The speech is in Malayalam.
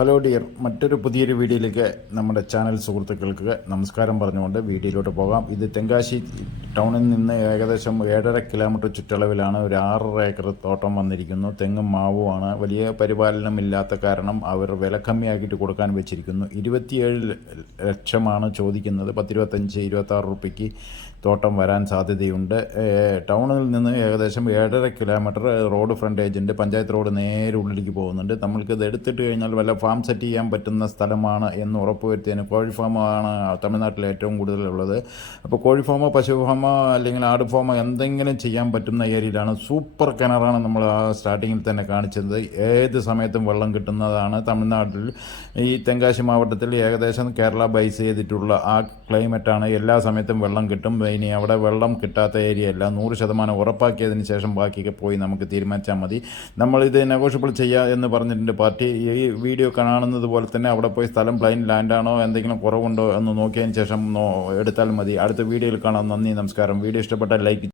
ഹലോ ഡിയർ, മറ്റൊരു പുതിയൊരു വീഡിയോയിലേക്ക് നമ്മുടെ ചാനൽ സുഹൃത്തുക്കൾക്ക് നമസ്കാരം പറഞ്ഞുകൊണ്ട് വീഡിയോയിലോട്ട് പോകാം. ഇത് തെങ്കാശി ടൗണിൽ നിന്ന് ഏകദേശം 7.5 കിലോമീറ്റർ ചുറ്റളവിലാണ് ഒരു 6 ഏക്കർ തോട്ടം വന്നിരിക്കുന്നു. തെങ്ങും മാവുമാണ്. വലിയ പരിപാലനമില്ലാത്ത കാരണം അവർ വില കമ്മിയാക്കിയിട്ട് കൊടുക്കാൻ വെച്ചിരിക്കുന്നു. 27 ലക്ഷമാണ് ചോദിക്കുന്നത്. 10-25-26 റുപ്യയ്ക്ക് തോട്ടം വരാൻ സാധ്യതയുണ്ട്. ടൗണിൽ നിന്ന് ഏകദേശം 7.5 കിലോമീറ്റർ റോഡ് ഫ്രണ്ടേജുണ്ട്. പഞ്ചായത്ത് റോഡ് നേരെ ഉള്ളിലേക്ക് പോകുന്നുണ്ട്. നമ്മൾക്കിത് എടുത്തിട്ട് കഴിഞ്ഞാൽ വല്ല ഫാം സെറ്റ് ചെയ്യാൻ പറ്റുന്ന സ്ഥലമാണ് എന്ന് ഉറപ്പുവരുത്തിയതിന് കോഴി ഫാമാണ് തമിഴ്നാട്ടിൽ ഏറ്റവും കൂടുതലുള്ളത്. അപ്പോൾ കോഴി ഫാമോ പശു ഫാമോ അല്ലെങ്കിൽ ആട് ഫാമോ എന്തെങ്കിലും ചെയ്യാൻ പറ്റുന്ന ഏരിയയിലാണ്. സൂപ്പർ കിണറാണ് നമ്മൾ ആ സ്റ്റാർട്ടിങ്ങിൽ തന്നെ കാണിച്ചത്. ഏത് സമയത്തും വെള്ളം കിട്ടുന്നതാണ്. തമിഴ്നാട്ടിൽ ഈ തെങ്കാശി മാവട്ടത്തിൽ ഏകദേശം കേരള ബേസ് ചെയ്തിട്ടുള്ള ആ ക്ലൈമറ്റാണ്. എല്ലാ സമയത്തും വെള്ളം കിട്ടും. ഇനി അവിടെ വെള്ളം കിട്ടാത്ത ഏരിയ അല്ല. 100% ഉറപ്പാക്കിയതിന് ശേഷം ബാക്കിയൊക്കെ പോയി നമുക്ക് തീരുമാനിച്ചാൽ മതി. നമ്മളിത് നെഗോഷ്യബിൾ ചെയ്യുക എന്ന് പറഞ്ഞിട്ടുണ്ട് പാർട്ടി. ഈ വീഡിയോ കാണുന്നത് പോലെ തന്നെ അവിടെ പോയി സ്ഥലം പ്ലെയിൻ ലാൻഡാണോ എന്തെങ്കിലും കുറവുണ്ടോ എന്ന് നോക്കിയതിന് ശേഷം എടുത്താൽ മതി. അടുത്ത വീഡിയോയിൽ കാണാം. നന്ദി, നമസ്കാരം. വീഡിയോ ഇഷ്ടപ്പെട്ടാൽ ലൈക്ക്